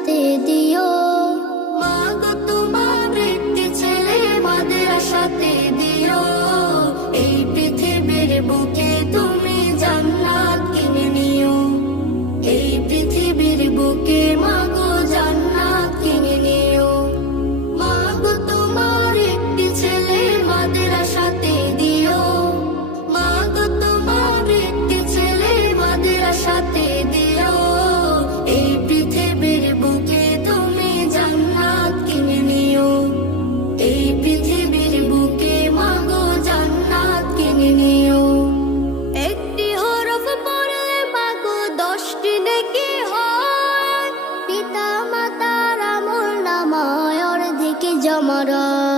সাথে দিও। মাগো তোমার একটি ছেলে মাদ্রাসাতে দিও। এই পৃথিবীর বুকে তুমি জান্নাত কিনে নিও। এই পৃথিবীর বুকে মাগো জান্নাত কিনে নিও। মাগো তোমার একটি ছেলে মাদ্রাসাতে দিও। মাগো তোমার একটি ছেলে মাদ্রাসাতে দিও। এই পৃথিবীর বুকে তুমি জান্নাত কিনে নিও। এই পৃথিবীর বুকে মাগো জান্নাত কিনে নিও। একটি হরফ পড়লে মাগো 10টি নেকি হয়। পিতা মাতার আমল নামায় অর্ধেক জমা হয়।